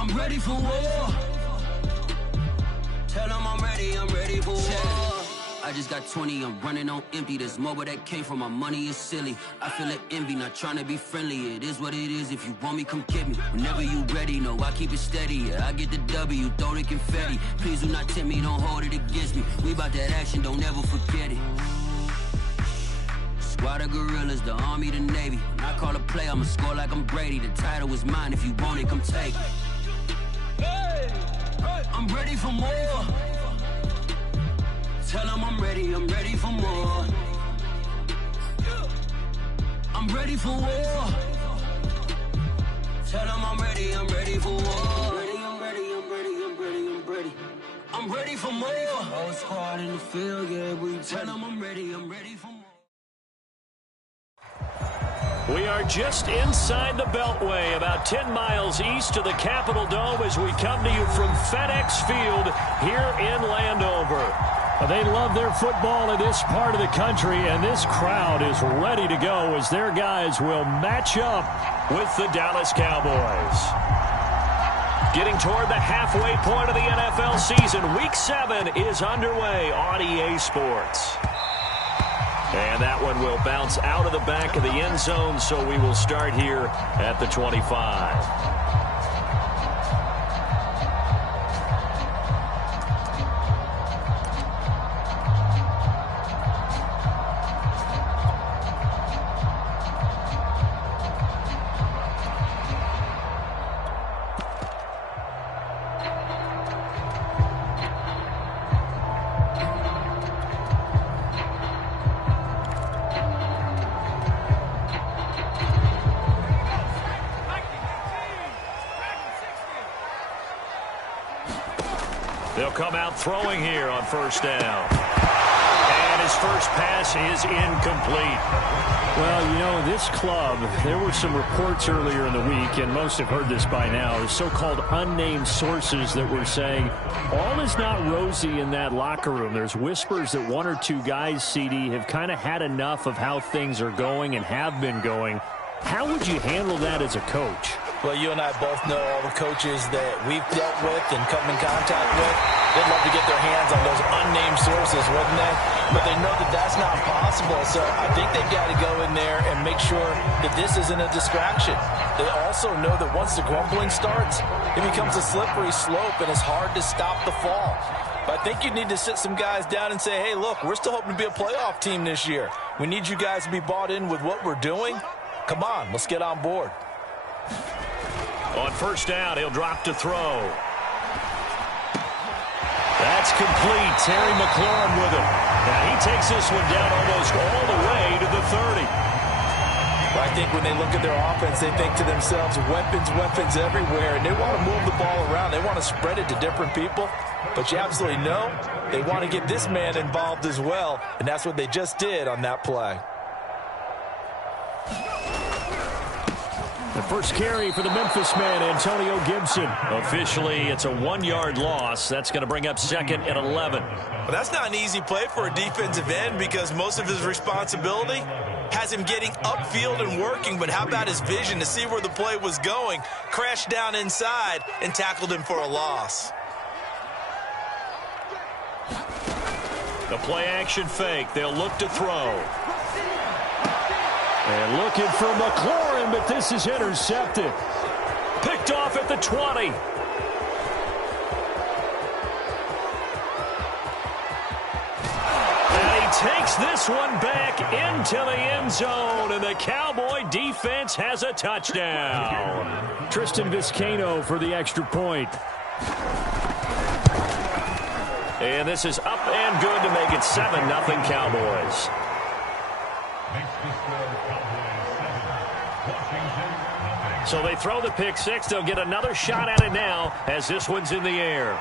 I'm ready for war. Tell them I'm ready for war. I just got 20, I'm running on empty. This mobile that came from my money is silly. I feel like envy, not trying to be friendly. It is what it is, if you want me, come get me. Whenever you ready, no, I keep it steady. Yeah, I get the W, throw the confetti. Please do not tempt me, don't hold it against me. We about that action, don't ever forget it. Squad of gorillas, the army, the navy. When I call a play, I'ma score like I'm Brady. The title is mine, if you want it, come take it. I'm ready for more. Tell them I'm ready for more. I'm ready for war. Tell them I'm ready for war. I'm ready for more. Whole squad in the field, yeah, we tell them I'm ready for more. We are just inside the Beltway, about 10 miles east of the Capitol Dome as we come to you from FedEx Field here in Landover. They love their football in this part of the country, and this crowd is ready to go as their guys will match up with the Dallas Cowboys. Getting toward the halfway point of the NFL season, Week 7 is underway on EA Sports. And that one will bounce out of the back of the end zone, so we will start here at the 25. They'll come out throwing here on first down. And his first pass is incomplete. Well, you know, this club, there were some reports earlier in the week, and most have heard this by now, so-called unnamed sources that were saying all is not rosy in that locker room. There's whispers that one or two guys, CD, have kind of had enough of how things are going and have been going. How would you handle that as a coach? Well, you and I both know all the coaches that we've dealt with and come in contact with. They'd love to get their hands on those unnamed sources, wouldn't they? But they know that that's not possible, so I think they've got to go in there and make sure that this isn't a distraction. They also know that once the grumbling starts, it becomes a slippery slope, and it's hard to stop the fall. But I think you need to sit some guys down and say, hey, look, we're still hoping to be a playoff team this year. We need you guys to be bought in with what we're doing. Come on, let's get on board. On first down, he'll drop to throw. That's complete. Terry McLaurin with him. Now he takes this one down almost all the way to the 30. Well, I think when they look at their offense, they think to themselves, weapons everywhere, and they want to move the ball around. They want to spread it to different people. But you absolutely know they want to get this man involved as well, and that's what they just did on that play. The first carry for the Memphis man, Antonio Gibson. Officially, it's a 1-yard loss. That's going to bring up second and 11. Well, that's not an easy play for a defensive end because most of his responsibility has him getting upfield and working. But how about his vision to see where the play was going? Crashed down inside and tackled him for a loss. The play-action fake. They'll look to throw. And looking for McLaurin, but this is intercepted. Picked off at the 20. And he takes this one back into the end zone, and the Cowboy defense has a touchdown. Tristan Vizcaino for the extra point. And this is up and good to make it 7-0 Cowboys. So they throw the pick six. They'll get another shot at it now as this one's in the air.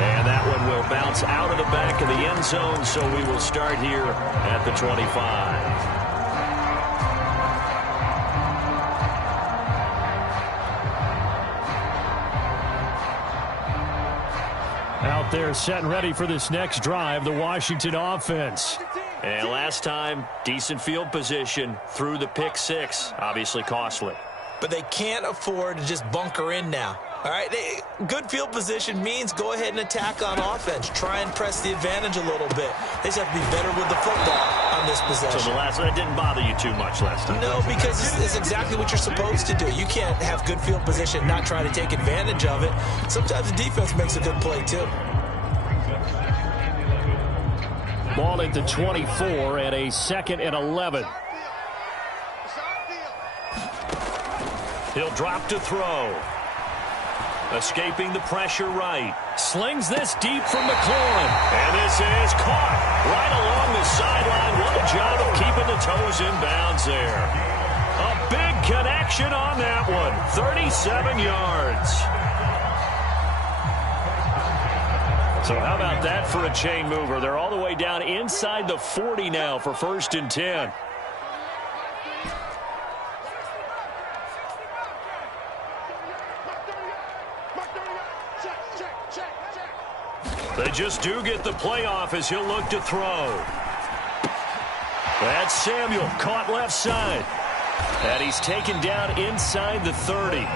And that one will bounce out of the back of the end zone, so we will start here at the 25. Out there set and ready for this next drive, the Washington offense. And last time, decent field position through the pick six, obviously costly. but they can't afford to just bunker in now. All right, good field position means go ahead and attack on offense. Try and press the advantage a little bit. They just have to be better with the football on this possession. So that didn't bother you too much last time? No, because it's exactly what you're supposed to do. You can't have good field position and not try to take advantage of it. Sometimes the defense makes a good play, too. Ball at the 24 and a 2nd and 11. He'll drop to throw. Escaping the pressure right. Slings this deep from McLaurin. And this is caught right along the sideline. What a job of keeping the toes in bounds there. A big connection on that one. 37 yards. So how about that for a chain mover? They're all the way down inside the 40 now for 1st and 10. They just do get the playoff as he'll look to throw. That's Samuel, caught left side. And he's taken down inside the 30.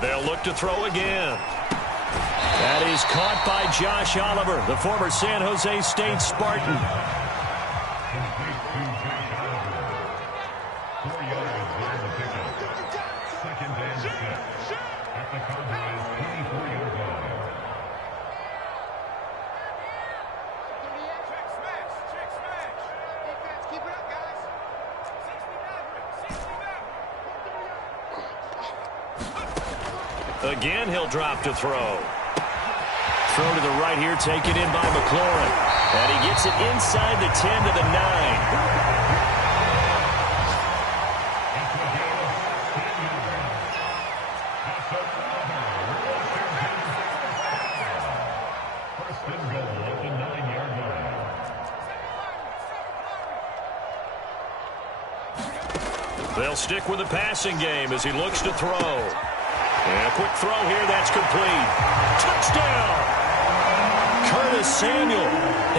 They'll look to throw again. That is caught by Josh Oliver, the former San Jose State Spartan. Again, he'll drop to throw. Throw to the right here, taken in by McLaurin. And he gets it inside the 10 to the 9. They'll stick with the passing game as he looks to throw. And a quick throw here, that's complete. Touchdown! Curtis Samuel,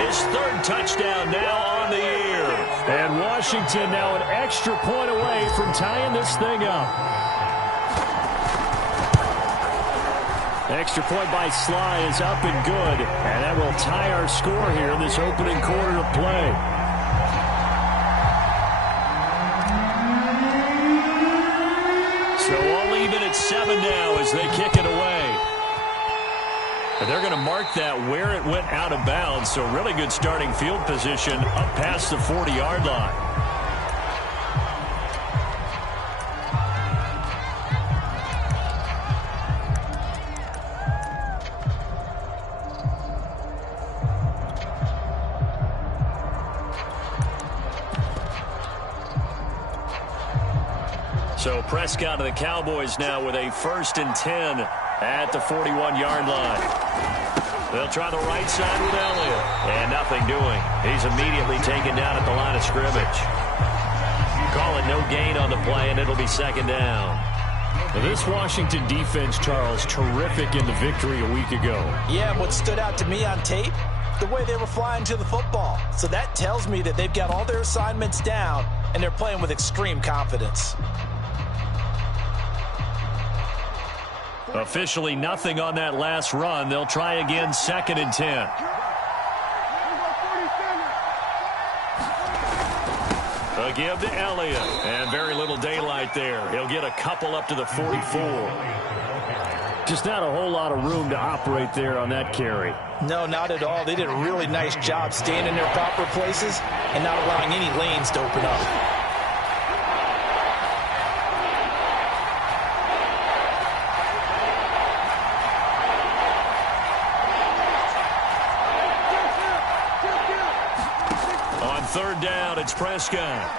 his 3rd touchdown now on the year. And Washington now an extra point away from tying this thing up. Extra point by Sly is up and good. And that will tie our score here in this opening quarter of play. So all even at 7 now as they kick it away. And they're going to mark that where it went out of bounds. So really good starting field position up past the 40-yard line. So Prescott of the Cowboys now with a 1st and 10 at the 41-yard line. They'll try the right side with Elliott. And nothing doing. He's immediately taken down at the line of scrimmage. Call it no gain on the play, and it'll be 2nd down. Now this Washington defense, Charles, terrific in the victory a week ago. Yeah, what stood out to me on tape, the way they were flying to the football. So that tells me that they've got all their assignments down, and they're playing with extreme confidence. Officially nothing on that last run. They'll try again, 2nd and 10. A give to Elliott. And very little daylight there. He'll get a couple up to the 44. Just not a whole lot of room to operate there on that carry. No, not at all. They did a really nice job staying in their proper places and not allowing any lanes to open up. On 3rd down, it's Prescott.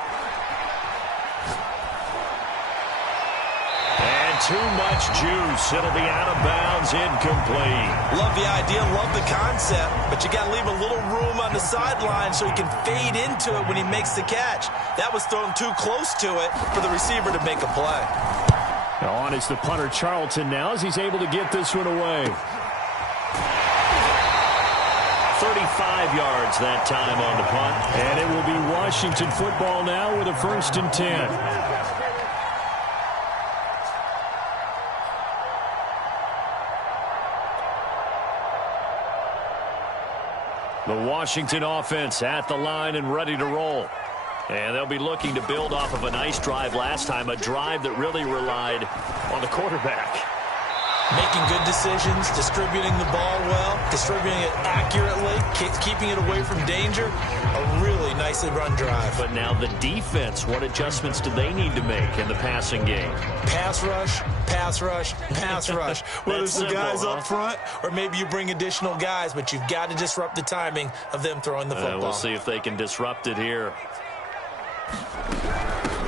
And too much juice. It'll be out of bounds, incomplete. Love the idea, love the concept, but you got to leave a little room on the sideline so he can fade into it when he makes the catch. That was thrown too close to it for the receiver to make a play. On is the punter, Charlton, now as he's able to get this one away. 35 yards that time on the punt. And it will be Washington football now with a 1st and 10. The Washington offense at the line and ready to roll. And they'll be looking to build off of a nice drive last time, a drive that really relied on the quarterback. Making good decisions, distributing the ball well, distributing it accurately, keeping it away from danger. A really nicely run drive. But now the defense, what adjustments do they need to make in the passing game? Pass rush, pass rush, pass rush. Whether it's the guys up front or maybe you bring additional guys, but you've got to disrupt the timing of them throwing the football. We'll see if they can disrupt it here.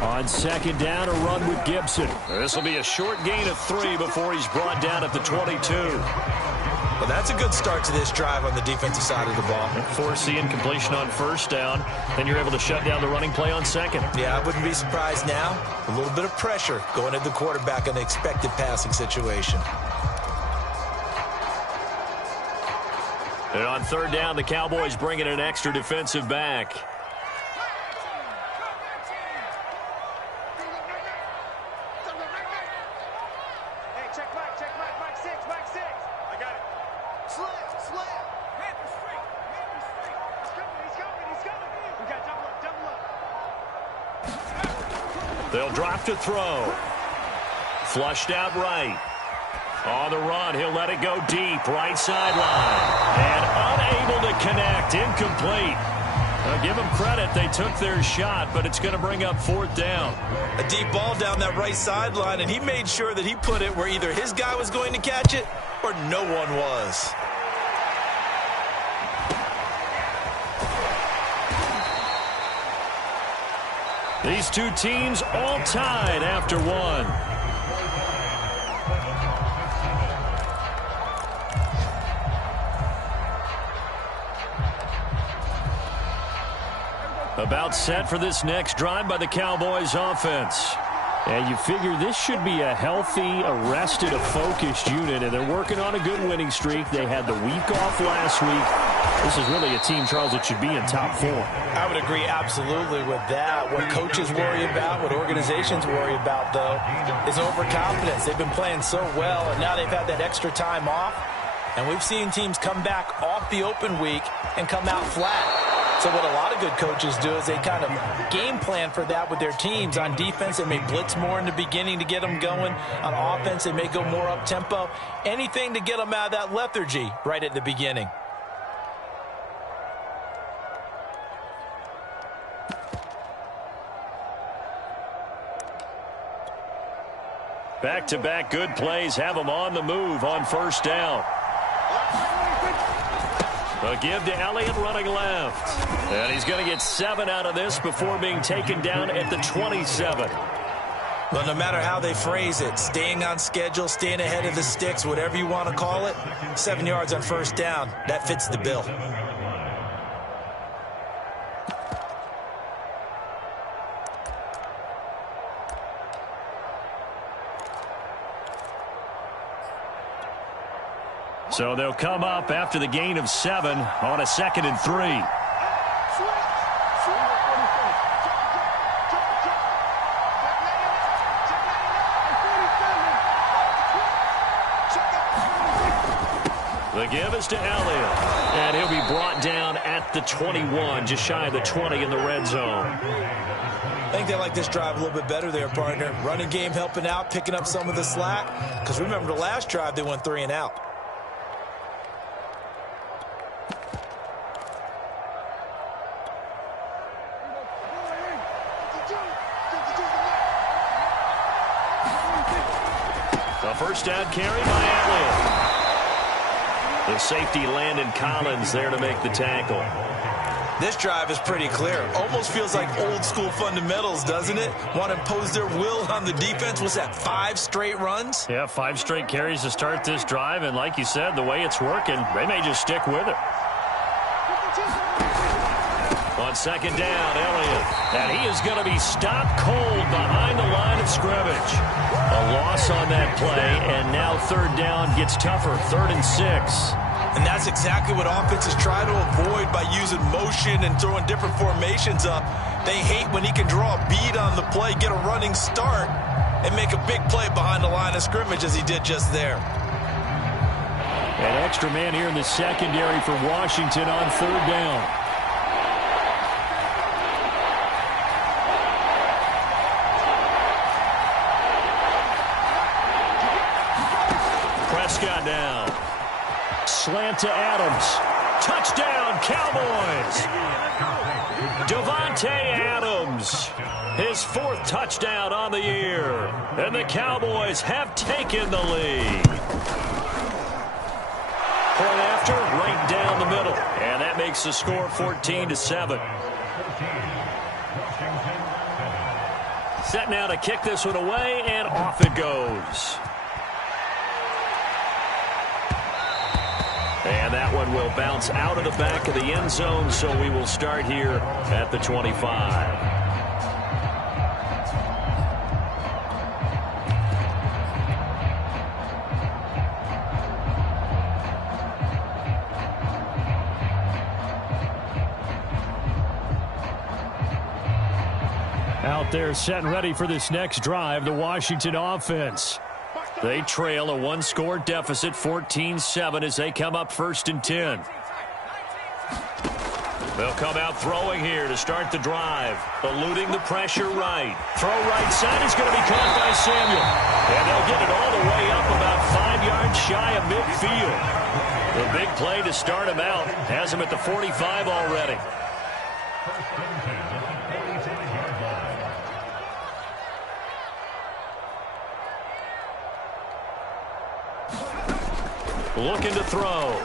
On 2nd down, a run with Gibson. This will be a short gain of 3 before he's brought down at the 22. Well, that's a good start to this drive on the defensive side of the ball. Force the incompletion on 1st down, then you're able to shut down the running play on 2nd. Yeah, I wouldn't be surprised now. A little bit of pressure going at the quarterback in the expected passing situation. And on 3rd down, the Cowboys bring in an extra defensive back. They'll drop to throw. Flushed out right. On the run, he'll let it go deep. Right sideline. And unable to connect. Incomplete. Now give them credit. They took their shot, but it's going to bring up 4th down. A deep ball down that right sideline, and he made sure that he put it where either his guy was going to catch it or no one was. These two teams all tied after 1. About set for this next drive by the Cowboys offense. And you figure this should be a healthy, a rested, a focused unit, and they're working on a good winning streak. They had the week off last week. This is really a team, Charles, that should be in top 4. I would agree absolutely with that. What coaches worry about, what organizations worry about, though, is overconfidence. They've been playing so well, and now they've had that extra time off. And we've seen teams come back off the open week and come out flat. So what a lot of good coaches do is they kind of game plan for that with their teams. On defense, they may blitz more in the beginning to get them going. On offense, they may go more up-tempo. Anything to get them out of that lethargy right at the beginning. Back-to-back good plays have them on the move on 1st down. A give to Elliott running left. And he's going to get 7 out of this before being taken down at the 27. Well, no matter how they phrase it, staying on schedule, staying ahead of the sticks, whatever you want to call it, 7 yards on 1st down, that fits the bill. So they'll come up after the gain of 7 on a 2nd and 3. The give is to Elliott. And he'll be brought down at the 21, just shy of the 20 in the red zone. I think they like this drive a little bit better there, partner. Running game helping out, picking up some of the slack. Because remember the last drive, they went 3 and out. A 1st down carry by Elliott. The safety Landon Collins there to make the tackle. This drive is pretty clear. Almost feels like old school fundamentals, doesn't it? Want to impose their will on the defense. What's that, 5 straight runs? Yeah, 5 straight carries to start this drive. And like you said, the way it's working, they may just stick with it. On second down, Elliott. And he is going to be stopped cold behind the line of scrimmage. A loss on that play, and now third down gets tougher, 3rd and 6. And that's exactly what offenses try to avoid by using motion and throwing different formations up. They hate when he can draw a bead on the play, get a running start, and make a big play behind the line of scrimmage as he did just there. An extra man here in the secondary for Washington on 3rd down. Prescott down. Slant to Adams. Touchdown, Cowboys. Davante Adams. His 4th touchdown on the year. And the Cowboys have taken the lead. Point after, right down the middle. And that makes the score 14-7. Set now to kick this one away, and off it goes. And that one will bounce out of the back of the end zone, so we will start here at the 25. Out there set and ready for this next drive, the Washington offense. They trail a 1-score deficit, 14-7, as they come up 1st and 10. They'll come out throwing here to start the drive. Eluding the pressure right. Throw right side is going to be caught by Samuel. And they'll get it all the way up about 5 yards shy of midfield. The big play to start him out has him at the 45 already. Looking to throw.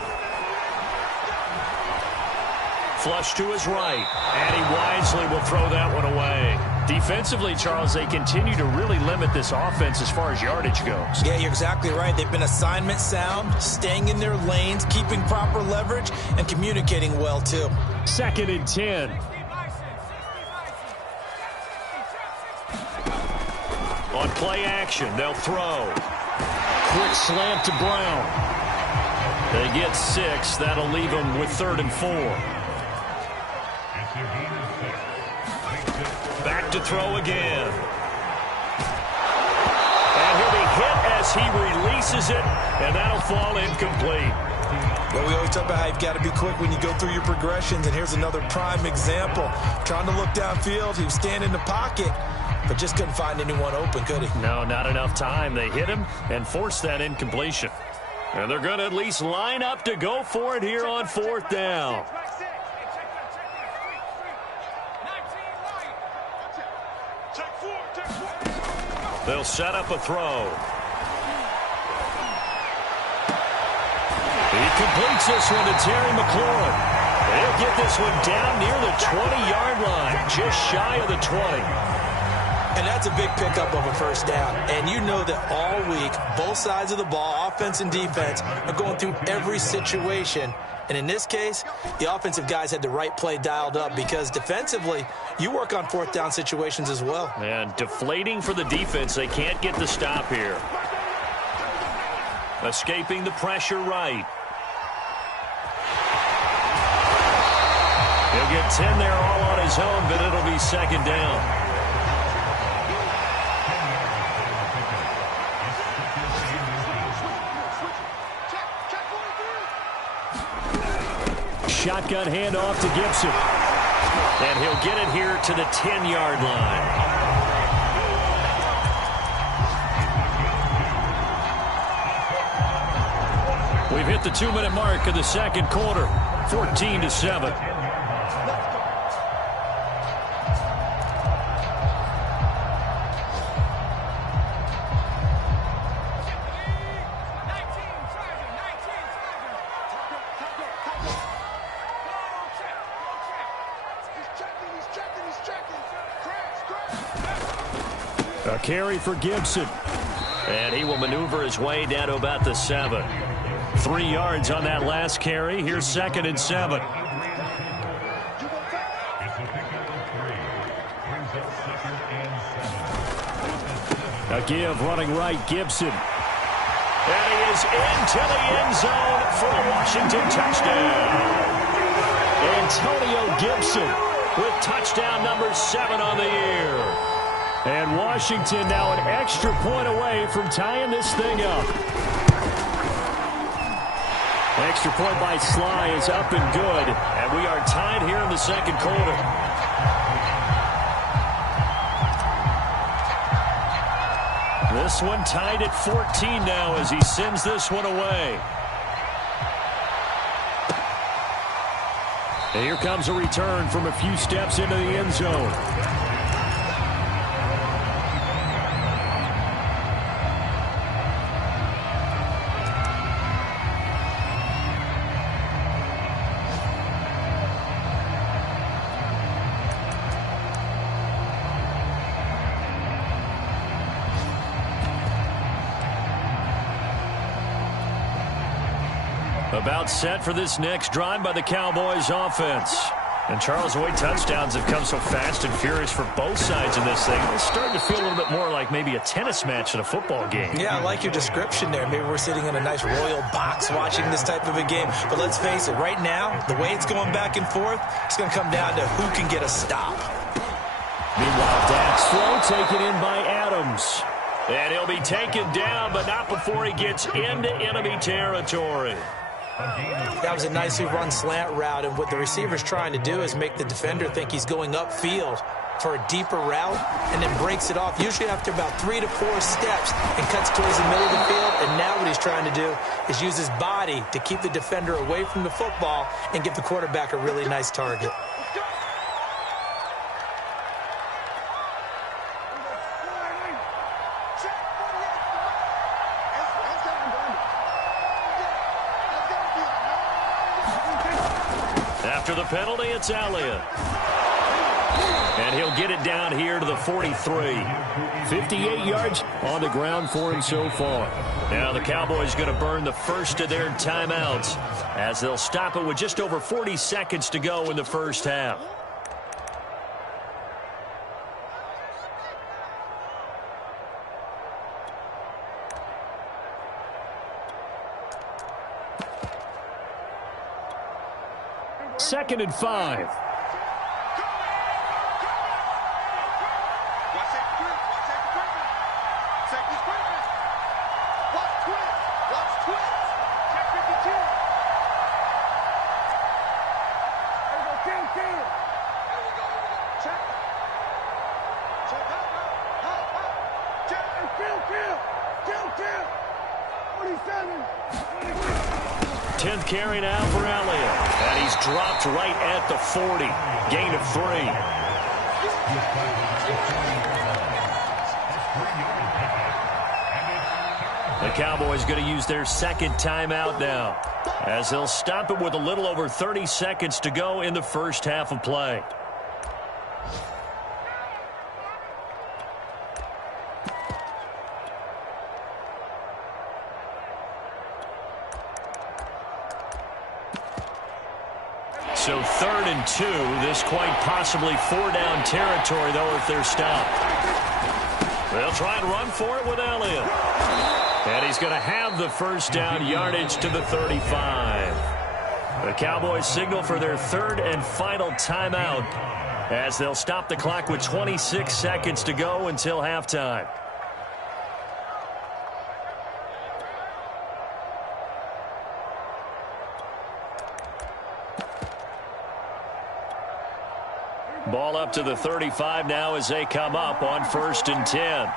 Flush to his right. And he wisely will throw that one away. Defensively, Charles, they continue to really limit this offense as far as yardage goes. Yeah, you're exactly right. They've been assignment sound, staying in their lanes, keeping proper leverage, and communicating well, too. 2nd and 10. On play action, they'll throw. Quick slant to Brown. They get 6. That'll leave them with 3rd and 4. Back to throw again. And he'll be hit as he releases it, and that'll fall incomplete. Well, we always talk about how you've got to be quick when you go through your progressions, and here's another prime example. Trying to look downfield, he was standing in the pocket, but just couldn't find anyone open, could he? No, not enough time. They hit him and forced that incompletion. And they're going to at least line up to go for it here on 4th down. They'll set up a throw. He completes this one to Terry McLaurin. They'll get this one down near the 20-yard line, just shy of the 20. And that's a big pickup of a 1st down. And you know that all week, both sides of the ball, offense and defense, are going through every situation. And in this case, the offensive guys had the right play dialed up because defensively, you work on 4th down situations as well. And deflating for the defense. They can't get the stop here. Escaping the pressure right. He'll get 10 there all on his own, but it'll be 2nd down. Shotgun handoff to Gibson. And he'll get it here to the 10-yard line. We've hit the 2-minute mark of the 2nd quarter. 14-7. A carry for Gibson. And he will maneuver his way down to about the 7. 3 yards on that last carry. Here's 2nd and 7. A give running right, Gibson. And he is into the end zone for a Washington touchdown. Antonio Gibson with touchdown number 7 on the year. And Washington now an extra point away from tying this thing up. Extra point by Sly is up and good. And we are tied here in the second quarter. This one tied at 14 now as he sends this one away. And here comes a return from a few steps into the end zone. About set for this next drive by the Cowboys offense. And Charles, the way touchdowns have come so fast and furious for both sides in this thing, it's starting to feel a little bit more like maybe a tennis match in a football game. Yeah, I like your description there. Maybe we're sitting in a nice royal box watching this type of a game. But let's face it, right now, the way it's going back and forth, it's going to come down to who can get a stop. Meanwhile, Dak's throw taken in by Adams. And he'll be taken down, but not before he gets into enemy territory. That was a nicely run slant route, and what the receiver's trying to do is make the defender think he's going upfield for a deeper route and then breaks it off, usually after about 3 to 4 steps, and cuts towards the middle of the field. And now what he's trying to do is use his body to keep the defender away from the football and give the quarterback a really nice target. After the penalty, it's Elliott. And he'll get it down here to the 43. 58 yards on the ground for him so far. Now the Cowboys going to burn the first of their timeouts as they'll stop it with just over 40 seconds to go in the first half. Second and 5. Carry now for Elliott. And he's dropped right at the 40. Gain of 3. The Cowboys going to use their second timeout now, as they'll stop it with a little over 30 seconds to go in the first half of play. So 3rd and 2, this quite possibly 4-down territory, though, if they're stopped. They'll try and run for it with Elliott. And he's going to have the first down, yardage to the 35. The Cowboys signal for their 3rd and final timeout as they'll stop the clock with 26 seconds to go until halftime. Ball up to the 35 now as they come up on 1st and 10.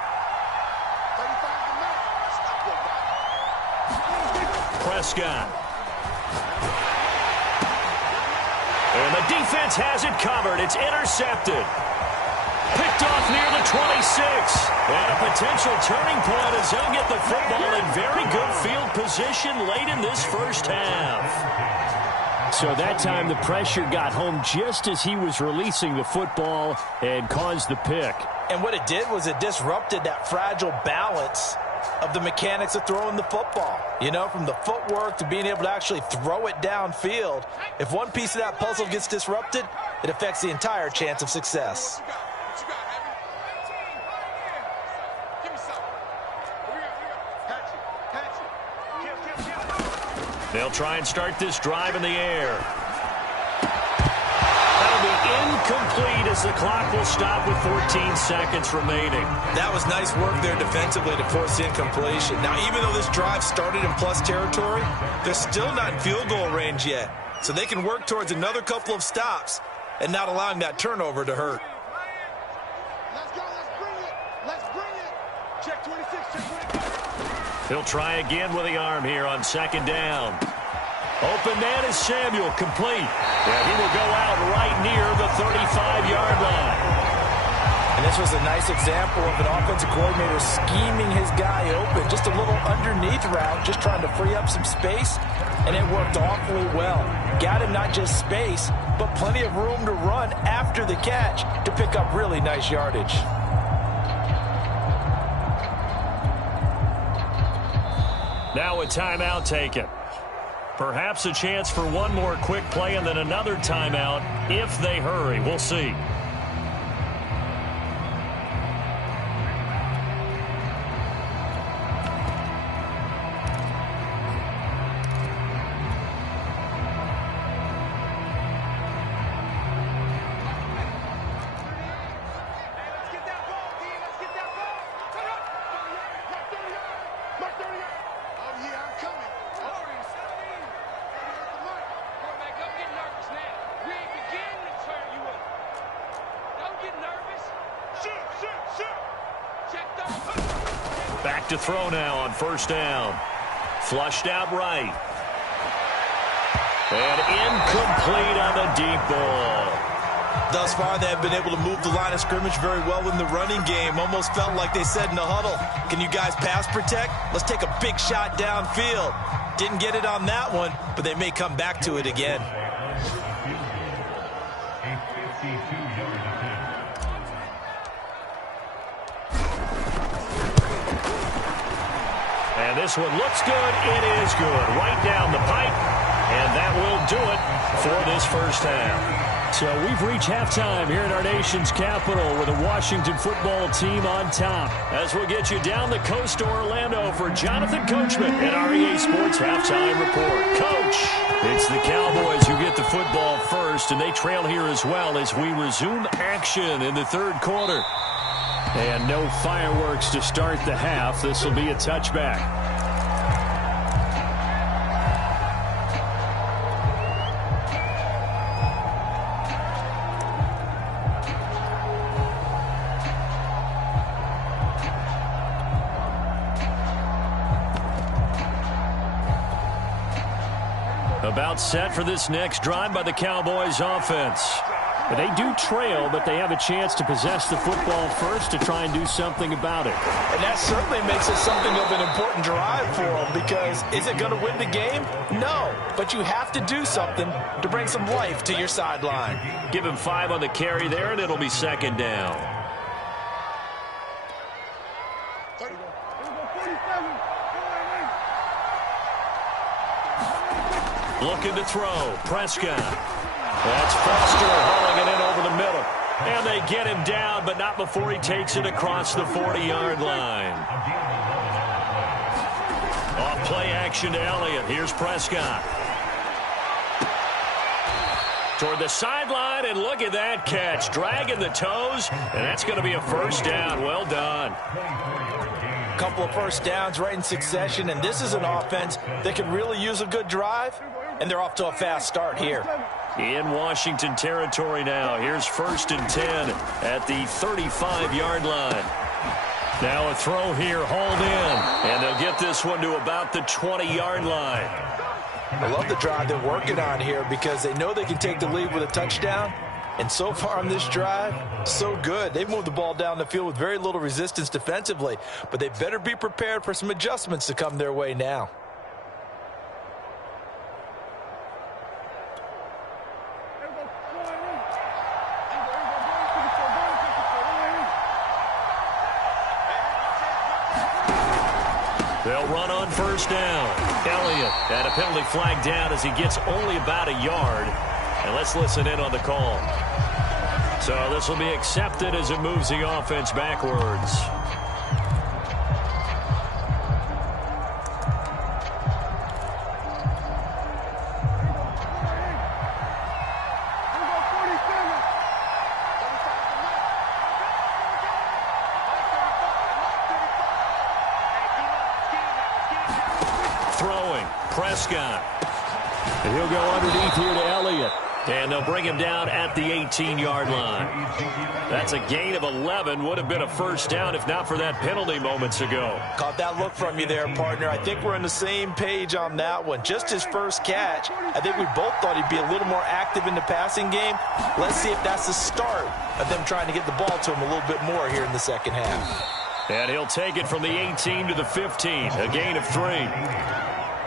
Prescott. And the defense has it covered. It's intercepted. Picked off near the 26. And a potential turning point as they'll get the football in very good field position late in this first half. So that time the pressure got home just as he was releasing the football and caused the pick. And what it did was it disrupted that fragile balance of the mechanics of throwing the football. You know, from the footwork to being able to actually throw it downfield. If one piece of that puzzle gets disrupted, it affects the entire chance of success. They'll try and start this drive in the air. That'll be incomplete as the clock will stop with 14 seconds remaining. That was nice work there defensively to force incompletion. Now, even though this drive started in plus territory, they're still not in field goal range yet. So they can work towards another couple of stops and not allowing that turnover to hurt. Let's go. Let's bring it. Let's bring it. Check 26. Check 26. He'll try again with the arm here on second down. Open man is Samuel, complete. Yeah, he will go out right near the 35-yard line. And this was a nice example of an offensive coordinator scheming his guy open. Just a little underneath route, just trying to free up some space, and it worked awfully well. Got him not just space, but plenty of room to run after the catch to pick up really nice yardage. Now a timeout taken. Perhaps a chance for one more quick play and then another timeout if they hurry. We'll see. Back to throw now on first down. Flushed out right. And incomplete on the deep ball. Thus far, they have been able to move the line of scrimmage very well in the running game. Almost felt like they said in the huddle, can you guys pass protect? Let's take a big shot downfield. Didn't get it on that one, but they may come back to it again. And this one looks good. It is good. Right down the pipe. And that will do it for this first half. So we've reached halftime here in our nation's capital with the Washington football team on top. As we'll get you down the coast to Orlando for Jonathan Coachman at our EA Sports Halftime Report. Coach, it's the Cowboys who get the football first, and they trail here as well as we resume action in the third quarter. And no fireworks to start the half. This will be a touchback. About set for this next drive by the Cowboys offense. They do trail, but they have a chance to possess the football first to try and do something about it. And that certainly makes it something of an important drive for them, because is it going to win the game? No, but you have to do something to bring some life to your sideline. Give him 5 on the carry there, and it'll be second down. Looking to throw. Prescott. That's Foster hauling it in over the middle. And they get him down, but not before he takes it across the 40-yard line. Off play action to Elliott. Here's Prescott. Toward the sideline, and look at that catch. Dragging the toes, and that's going to be a first down. Well done. Couple of first downs right in succession, and this is an offense that can really use a good drive, and they're off to a fast start here. In Washington territory now. Here's 1st and 10 at the 35-yard line. Now a throw here, hauled in, and they'll get this one to about the 20-yard line. I love the drive they're working on here because they know they can take the lead with a touchdown. And so far on this drive, so good. They've moved the ball down the field with very little resistance defensively, but they better be prepared for some adjustments to come their way now. They'll run on first down. Elliott had a penalty flag down as he gets only about a yard. And let's listen in on the call. So this will be accepted as it moves the offense backwards. Throwing, Prescott. And he'll go underneath here to Elliott. And they'll bring him down at the 18-yard line. That's a gain of 11. Would have been a first down if not for that penalty moments ago. Caught that look from you there, partner. I think we're on the same page on that one. Just his first catch. I think we both thought he'd be a little more active in the passing game. Let's see if that's the start of them trying to get the ball to him a little bit more here in the second half. And he'll take it from the 18 to the 15. A gain of 3.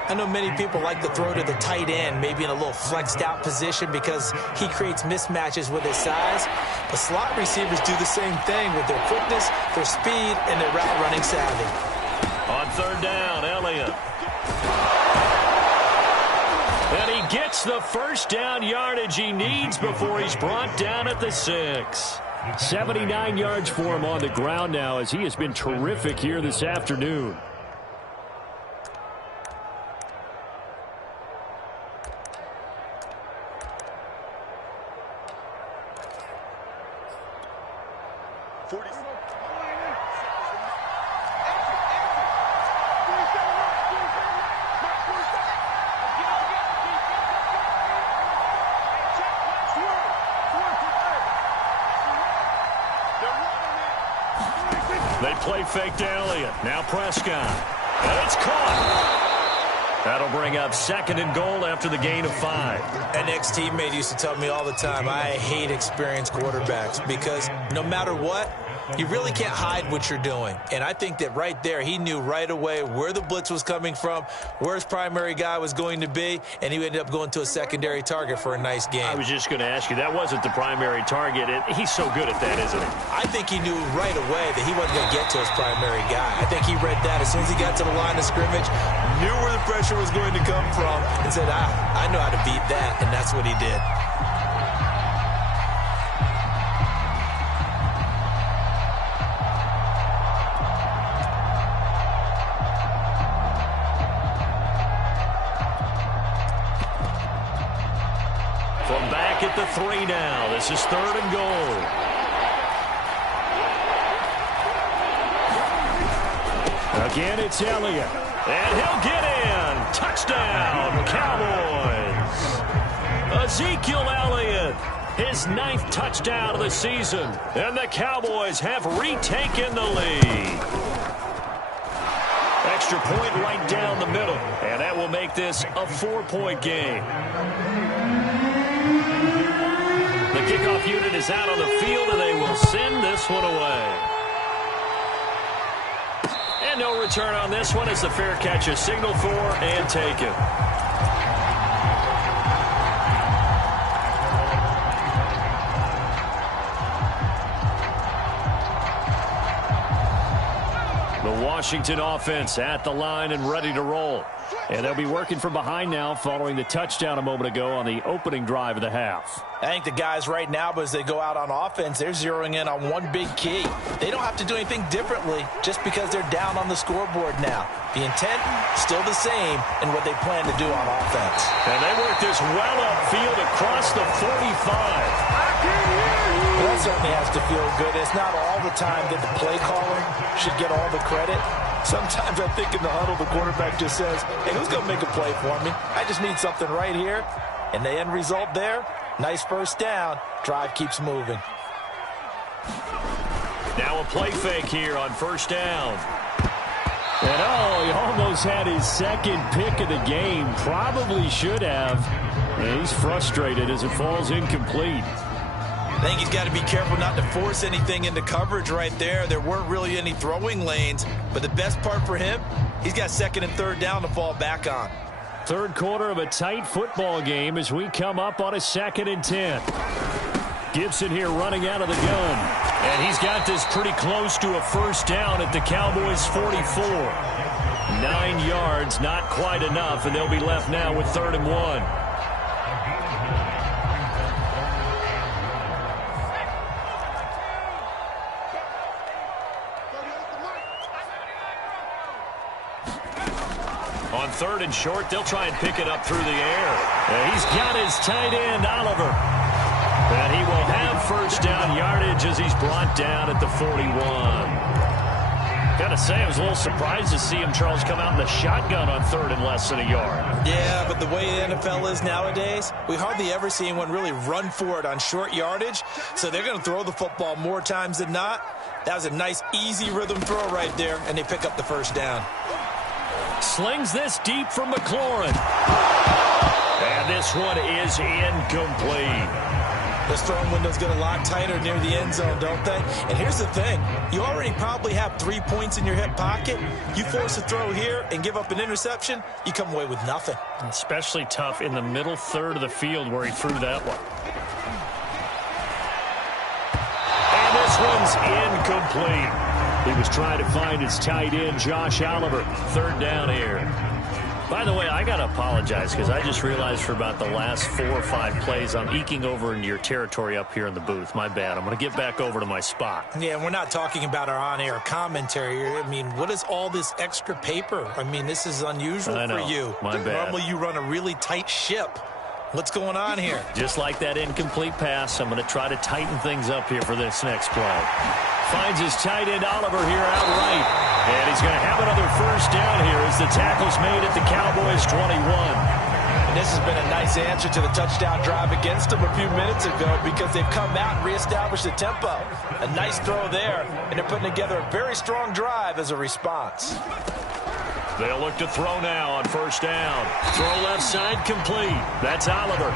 I know many people like to throw to the tight end, maybe in a little flexed out position because he creates mismatches with his size. But slot receivers do the same thing with their quickness, their speed, and their route running savvy. On third down, Elliott. And he gets the first down yardage he needs before he's brought down at the 6. 79 yards for him on the ground now as he has been terrific here this afternoon. They play fake to Elliott. Now Prescott. And it's caught. That'll bring up 2nd and goal after the gain of 5. An ex-teammate used to tell me all the time, I hate experienced quarterbacks because no matter what, you really can't hide what you're doing. And I think that right there, he knew right away where the blitz was coming from, where his primary guy was going to be, and he ended up going to a secondary target for a nice game. I was just going to ask you, that wasn't the primary target. He's so good at that, isn't he? I think he knew right away that he wasn't going to get to his primary guy. I think he read that as soon as he got to the line of scrimmage, knew where the pressure was going to come from, and said, I know how to beat that, and that's what he did. From back at the 3 now. This is 3rd and goal. Again, it's Elliott. And he'll get in. Touchdown, Cowboys. Ezekiel Elliott, his 9th touchdown of the season. And the Cowboys have retaken the lead. Extra point right down the middle. And that will make this a 4-point game. The kickoff unit is out on the field, and they will send this one away. And no return on this one as the fair catch is signaled for and taken. The Washington offense at the line and ready to roll. And they'll be working from behind now following the touchdown a moment ago on the opening drive of the half. I think the guys right now, as they go out on offense, they're zeroing in on one big key. They don't have to do anything differently just because they're down on the scoreboard now. The intent, still the same in what they plan to do on offense. And they work this well upfield across the 45. Well, that certainly has to feel good. It's not all the time that the play caller should get all the credit. Sometimes I think in the huddle, the quarterback just says, hey, who's going to make a play for me? I just need something right here. And the end result there, nice first down. Drive keeps moving. Now a play fake here on first down. And he almost had his 2nd pick of the game. Probably should have. And he's frustrated as it falls incomplete. I think he's got to be careful not to force anything into coverage right there. There weren't really any throwing lanes. But the best part for him, he's got 2nd and 3rd down to fall back on. 3rd quarter of a tight football game as we come up on a 2nd and 10. Gibson here running out of the gun. And he's got this pretty close to a first down at the Cowboys' 44. 9 yards, not quite enough, and they'll be left now with 3rd and 1. On 3rd and short, they'll try and pick it up through the air. And he's got his tight end, Oliver. And he will have 1st down yardage as he's brought down at the 41. Got to say, I was a little surprised to see him, Charles, come out in the shotgun on 3rd and less than a yard. Yeah, but the way the NFL is nowadays, we hardly ever see anyone really run for it on short yardage. So they're going to throw the football more times than not. That was a nice, easy rhythm throw right there, and they pick up the 1st down. Slings this deep from McLaurin. And this one is incomplete. This throwing window's get a lot tighter near the end zone, don't they? And here's the thing. You already probably have 3 points in your hip pocket. You force a throw here and give up an interception, you come away with nothing. Especially tough in the middle 3rd of the field where he threw that one. And this one's incomplete. He was trying to find his tight end, Josh Oliver. 3rd down here. By the way, I got to apologize because I just realized for about the last 4 or 5 plays, I'm eking over into your territory up here in the booth. My bad. I'm going to get back over to my spot. Yeah, we're not talking about our on-air commentary. I mean, what is all this extra paper? I mean, this is unusual for you. My bad. Normally you run a really tight ship. What's going on here? Just like that incomplete pass, I'm going to try to tighten things up here for this next play. Finds his tight end Oliver here out right. And he's going to have another 1st down here as the tackle's made at the Cowboys 21. And this has been a nice answer to the touchdown drive against them a few minutes ago because they've come out and reestablished the tempo. A nice throw there, and they're putting together a very strong drive as a response. They'll look to throw now on 1st down. Throw left side complete. That's Oliver.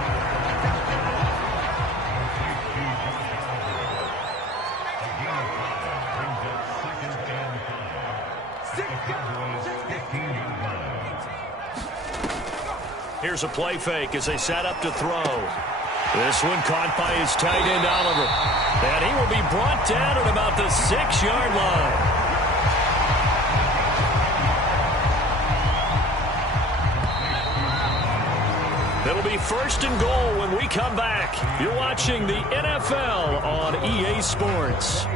Here's a play fake as they set up to throw. This one caught by his tight end, Oliver. And he will be brought down at about the 6-yard line. It'll be 1st and goal when we come back. You're watching the NFL on EA Sports.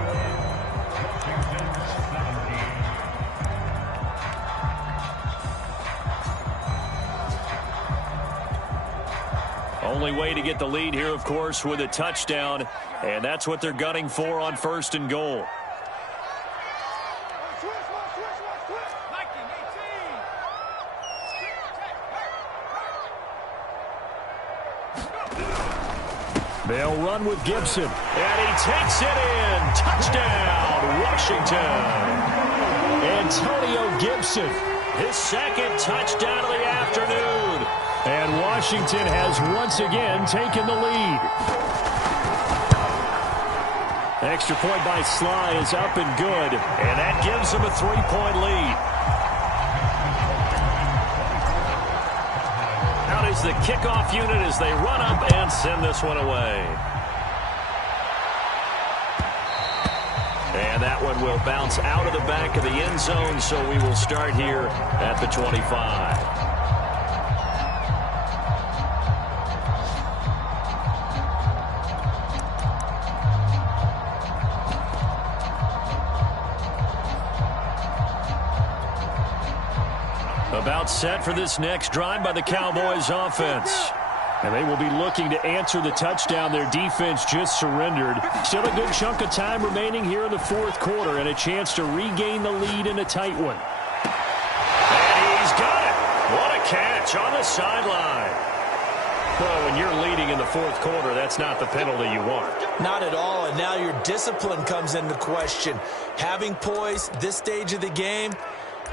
Only way to get the lead here, of course, with a touchdown, and that's what they're gunning for on 1st and goal. They'll run with Gibson, and he takes it in. Touchdown, Washington. Antonio Gibson, his 2nd touchdown of the afternoon. And Washington has once again taken the lead. Extra point by Sly is up and good, and that gives them a 3-point lead. Out is the kickoff unit as they run up and send this one away. And that one will bounce out of the back of the end zone, so we will start here at the 25. About set for this next drive by the Cowboys offense. And they will be looking to answer the touchdown their defense just surrendered. Still a good chunk of time remaining here in the 4th quarter and a chance to regain the lead in a tight one. And he's got it. What a catch on the sideline. Well, when you're leading in the 4th quarter, that's not the penalty you want. Not at all, and now your discipline comes into question. Having poise this stage of the game,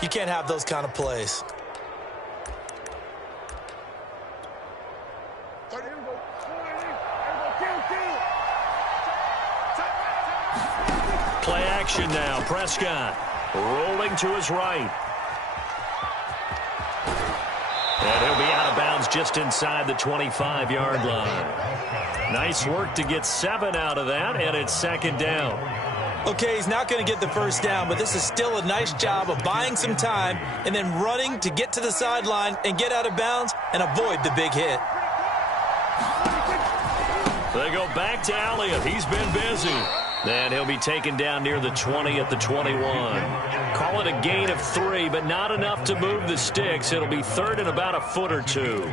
you can't have those kind of plays. Play action now. Prescott rolling to his right. And he'll be out of bounds just inside the 25-yard line. Nice work to get 7 out of that, and it's 2nd down. Okay, he's not going to get the first down, but this is still a nice job of buying some time and then running to get to the sideline and get out of bounds and avoid the big hit. They go back to Elliott. He's been busy. And he'll be taken down near the 20 at the 21. Call it a gain of 3, but not enough to move the sticks. It'll be third and about a foot or two.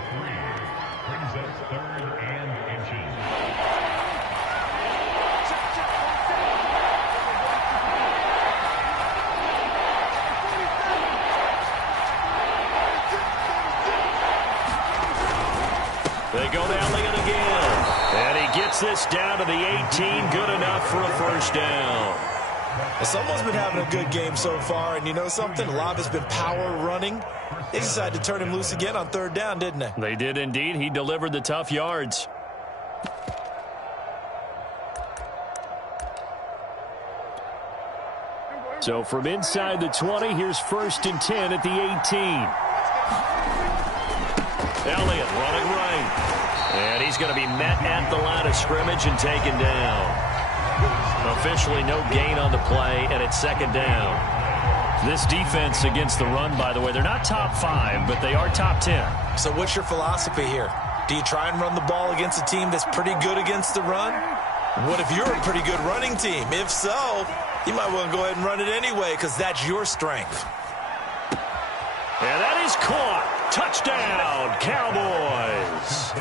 They go to Elliott again. And he gets this down to the 18. Good enough for a first down. Well, someone's been having a good game so far, and you know something? A lot has been power running. They decided to turn him loose again on third down, didn't they? They did indeed. He delivered the tough yards. So from inside the 20, here's 1st and 10 at the 18. Elliott running right. And he's going to be met at the line of scrimmage and taken down. Officially no gain on the play, and it's 2nd down. This defense against the run, by the way, they're not top 5, but they are top 10. So what's your philosophy here? Do you try and run the ball against a team that's pretty good against the run? What if you're a pretty good running team? If so, you might want to go ahead and run it anyway because that's your strength. And that is caught. Touchdown, Cowboys.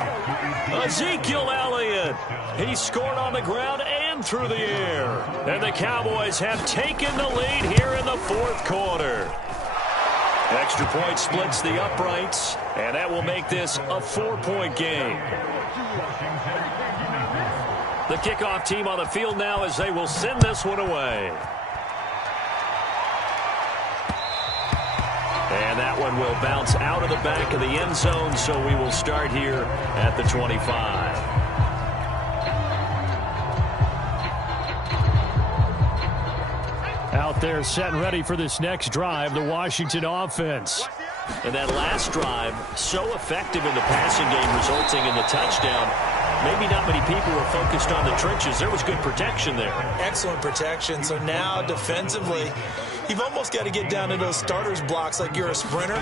Ezekiel Elliott. He scored on the ground and through the air. And the Cowboys have taken the lead here in the 4th quarter. Extra point splits the uprights, and that will make this a 4-point game. The kickoff team on the field now as they will send this one away. And that one will bounce out of the back of the end zone, so we will start here at the 25. Out there set and ready for this next drive, the Washington offense. And that last drive, so effective in the passing game, resulting in the touchdown. Maybe not many people were focused on the trenches. There was good protection there. Excellent protection. So now defensively, you've almost got to get down to those starters blocks like you're a sprinter.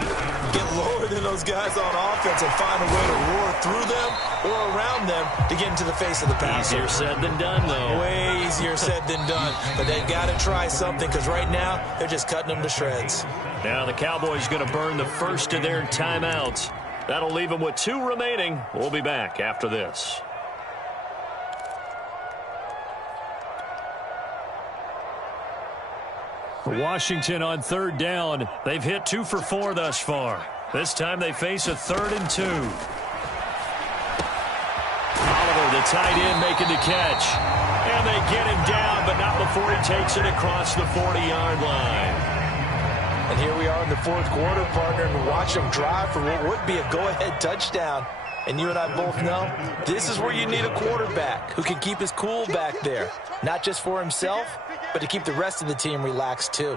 Get lower than those guys on offense and find a way to roar through them or around them to get into the face of the passer. Easier said than done, though. Way easier said than done. But they've got to try something because right now they're just cutting them to shreds. Now the Cowboys going to burn the first of their timeouts. That'll leave them with 2 remaining. We'll be back after this. Washington on 3rd down. They've hit 2 for 4 thus far. This time they face a 3rd and 2. Oliver, the tight end, making the catch. And they get him down, but not before he takes it across the 40-yard line. And here we are in the 4th quarter, partner, and watch them drive for what would be a go-ahead touchdown. And you and I both know this is where you need a quarterback who can keep his cool back there, not just for himself, but to keep the rest of the team relaxed too.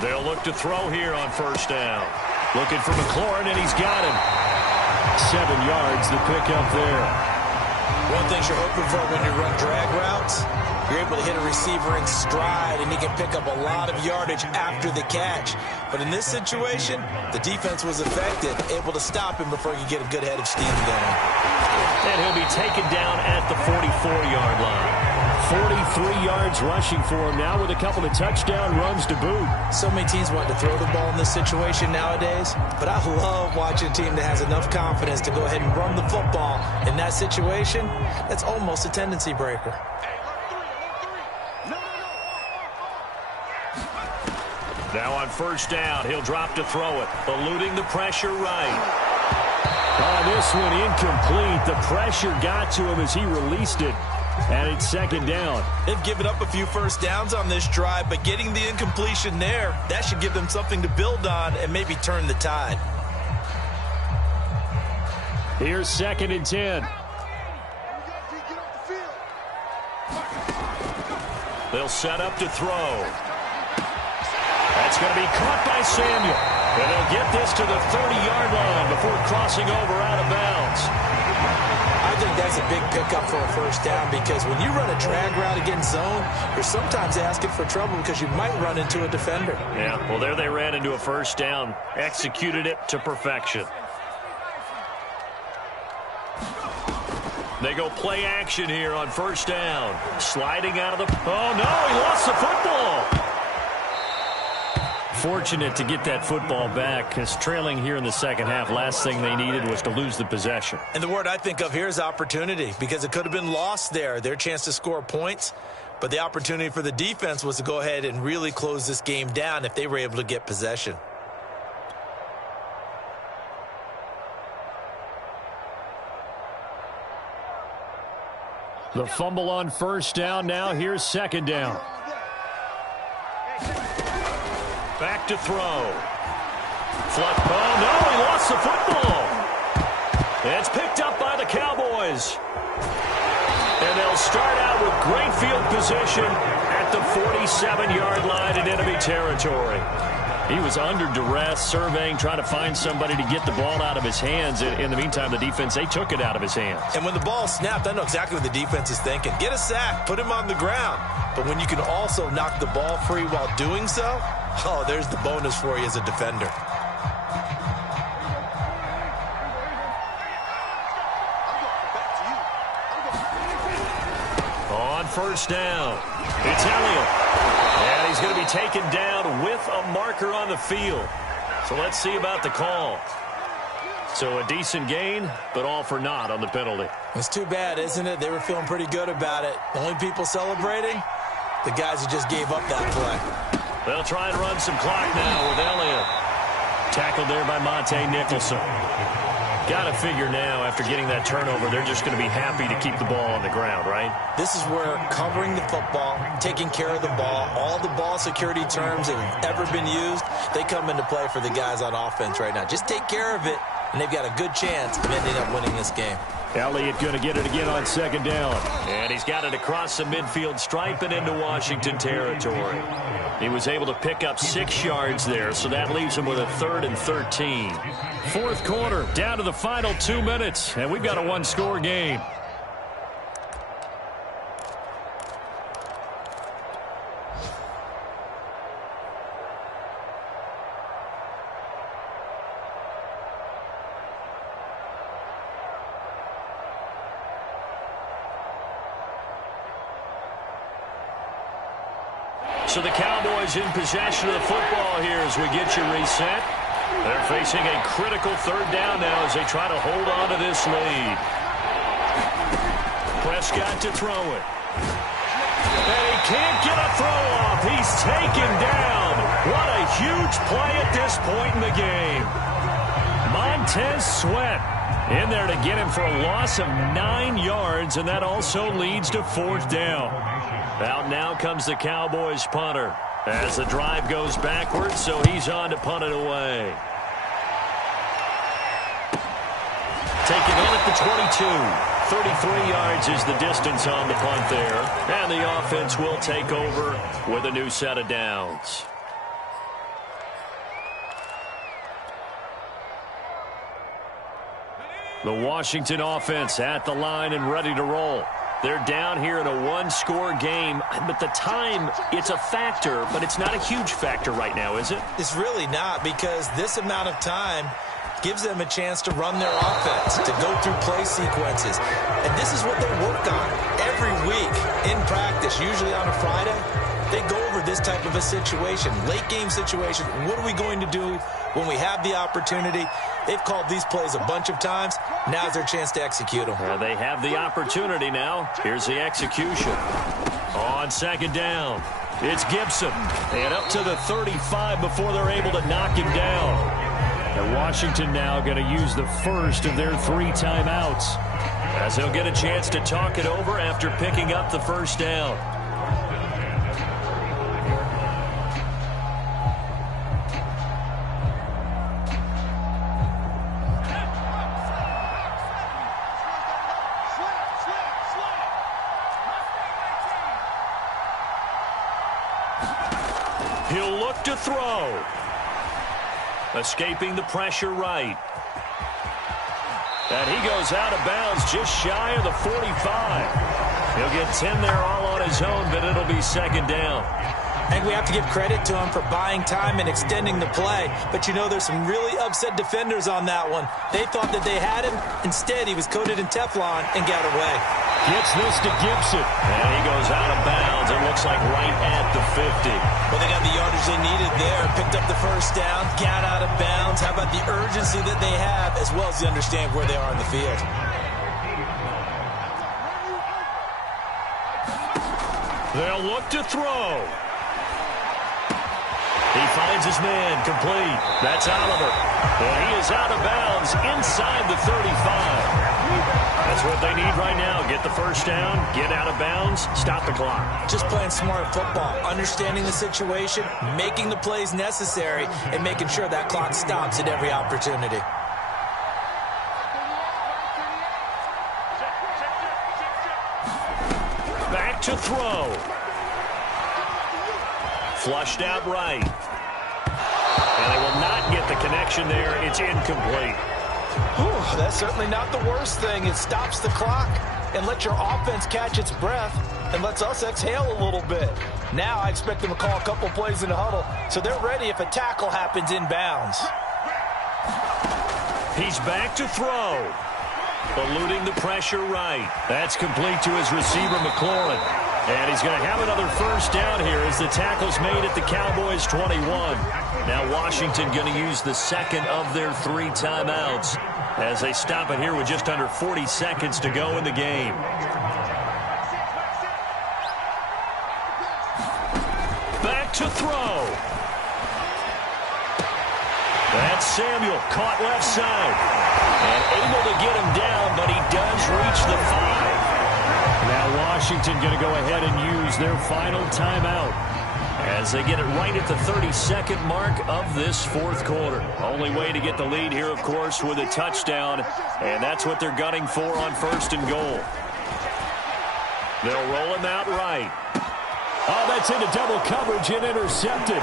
They'll look to throw here on 1st down. Looking for McLaurin, and he's got him. 7 yards, the pickup there. One thing you're hoping for when you run drag routes, you're able to hit a receiver in stride, and he can pick up a lot of yardage after the catch. But in this situation, the defense was effective, able to stop him before he could get a good head of steam going. And he'll be taken down at the 44-yard line. 43 yards rushing for him now with a couple of touchdown runs to boot. So many teams want to throw the ball in this situation nowadays, but I love watching a team that has enough confidence to go ahead and run the football. In that situation, that's almost a tendency breaker. Now on 1st down, he'll drop to throw it, eluding the pressure right. Oh, this one incomplete. The pressure got to him as he released it. And it's 2nd down. They've given up a few first downs on this drive, but getting the incompletion there, that should give them something to build on and maybe turn the tide. Here's 2nd and 10. They'll set up to throw. That's going to be caught by Samuel. And they'll get this to the 30-yard line before crossing over out of bounds. I think that's it's a big pickup for a first down because when you run a drag route against zone, you're sometimes asking for trouble because you might run into a defender. Yeah, well, there they ran into a first down, executed it to perfection. They go play action here on first down. Sliding out of the... Oh, no, he lost the football. Fortunate to get that football back because trailing here in the second half, last thing they needed was to lose the possession. And the word I think of here is opportunity because it could have been lost there. Their chance to score points, but the opportunity for the defense was to go ahead and really close this game down if they were able to get possession. The fumble on first down. Now here's second down. Back to throw. Oh, no, he lost the football. It's picked up by the Cowboys. And they'll start out with great field position at the 47-yard line in enemy territory. He was under duress, surveying, trying to find somebody to get the ball out of his hands. In the meantime, the defense, they took it out of his hands. And when the ball snapped, I know exactly what the defense is thinking. Get a sack, put him on the ground. But when you can also knock the ball free while doing so, oh, there's the bonus for you as a defender. On first down, it's Elliott. And he's going to be taken down with a marker on the field. So let's see about the call. So a decent gain, but all for naught on the penalty. It's too bad, isn't it? They were feeling pretty good about it. The only people celebrating, the guys who just gave up that play. They'll try and run some clock now with Elliott. Tackled there by Monte Nicholson. Got to figure now, after getting that turnover, they're just going to be happy to keep the ball on the ground, right? This is where covering the football, taking care of the ball, all the ball security terms that have ever been used, they come into play for the guys on offense right now. Just take care of it, and they've got a good chance of ending up winning this game. Elliott going to get it again on second down. And he's got it across the midfield stripe and into Washington territory. He was able to pick up 6 yards there, so that leaves him with a 3rd and 13. Fourth quarter, down to the final 2 minutes, and we've got a one-score game. So the Cowboys in possession of the football here as we get you reset. They're facing a critical third down now as they try to hold on to this lead. Prescott to throw it. And he can't get a throw off. He's taken down. What a huge play at this point in the game. Montez Sweat in there to get him for a loss of 9 yards, and that also leads to fourth down. Out now comes the Cowboys punter as the drive goes backwards, so he's on to punt it away. Taken in at the 22. 33 yards is the distance on the punt there. And the offense will take over with a new set of downs. The Washington offense at the line and ready to roll. They're down here in a one-score game, but the time, it's a factor, but it's not a huge factor right now, is it? It's really not, because this amount of time gives them a chance to run their offense, to go through play sequences. And this is what they work on every week in practice, usually on a Friday. They go over this type of a situation, late game situation. What are we going to do when we have the opportunity? They've called these plays a bunch of times. Now's their chance to execute them. Well, they have the opportunity now. Here's the execution. On second down, it's Gibson. And up to the 35 before they're able to knock him down. And Washington now going to use the first of their 3 timeouts, as they'll get a chance to talk it over after picking up the first down. He'll look to throw. Escaping the pressure right. And he goes out of bounds just shy of the 45. He'll get 10 there all on his own, but it'll be second down. I think we have to give credit to him for buying time and extending the play. But, you know, there's some really upset defenders on that one. They thought that they had him. Instead, he was coated in Teflon and got away. Gets this to Gibson. And he goes out of bounds. It looks like right at the 50. Well, they got the yardage they needed there. Picked up the first down, got out of bounds. How about the urgency that they have, as well as they understand where they are in the field? They'll look to throw. He finds his man, complete. That's Oliver. And he is out of bounds inside the 35. That's what they need right now. Get the first down, get out of bounds, stop the clock. Just playing smart football, understanding the situation, making the plays necessary, and making sure that clock stops at every opportunity. Back to throw. Flushed out right. And they will not get the connection there. It's incomplete. Whew, that's certainly not the worst thing. It stops the clock and lets your offense catch its breath and lets us exhale a little bit. Now I expect them to call a couple plays in the huddle so they're ready if a tackle happens inbounds. He's back to throw. Eluding the pressure right. That's complete to his receiver, McLaurin. And he's going to have another first down here as the tackle's made at the Cowboys' 21. Now Washington going to use the second of their 3 timeouts as they stop it here with just under 40 seconds to go in the game. Back to throw. That's Samuel, caught left side. And able to get him down, but he does reach the 5. Now Washington going to go ahead and use their final timeout as they get it right at the 32nd mark of this fourth quarter. Only way to get the lead here, of course, with a touchdown, and that's what they're gunning for on first and goal. They'll roll him out right. Oh, that's into double coverage and intercepted.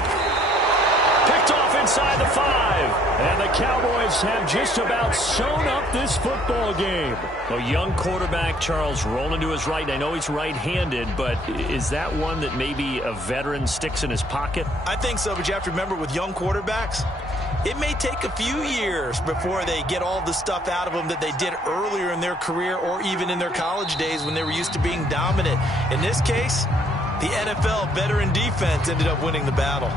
Picked off inside the 5. And the Cowboys have just about sewn up this football game. A young quarterback, Charles, rolling to his right. I know he's right-handed, but is that one that maybe a veteran sticks in his pocket? I think so, but you have to remember with young quarterbacks, it may take a few years before they get all the stuff out of them that they did earlier in their career or even in their college days when they were used to being dominant. In this case, the NFL veteran defense ended up winning the battle.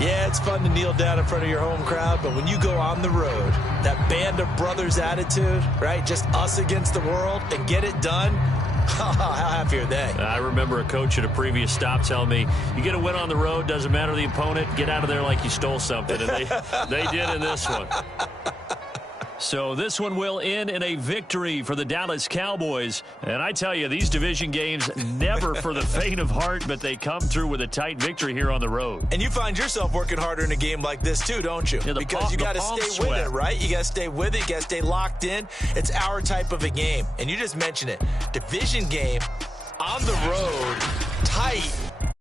Yeah, it's fun to kneel down in front of your home crowd, but when you go on the road, that band of brothers attitude, right, just us against the world, and get it done, how happy are they? I remember a coach at a previous stop telling me, you get a win on the road, doesn't matter the opponent, get out of there like you stole something, and they did in this one. So this one will end in a victory for the Dallas Cowboys. And I tell you, these division games, never for the faint of heart, but they come through with a tight victory here on the road. And you find yourself working harder in a game like this too, don't you? Yeah, because you got to stay with it, right? You got to stay with it. You got to stay locked in. It's our type of a game. And you just mentioned it. Division game, on the road, tight.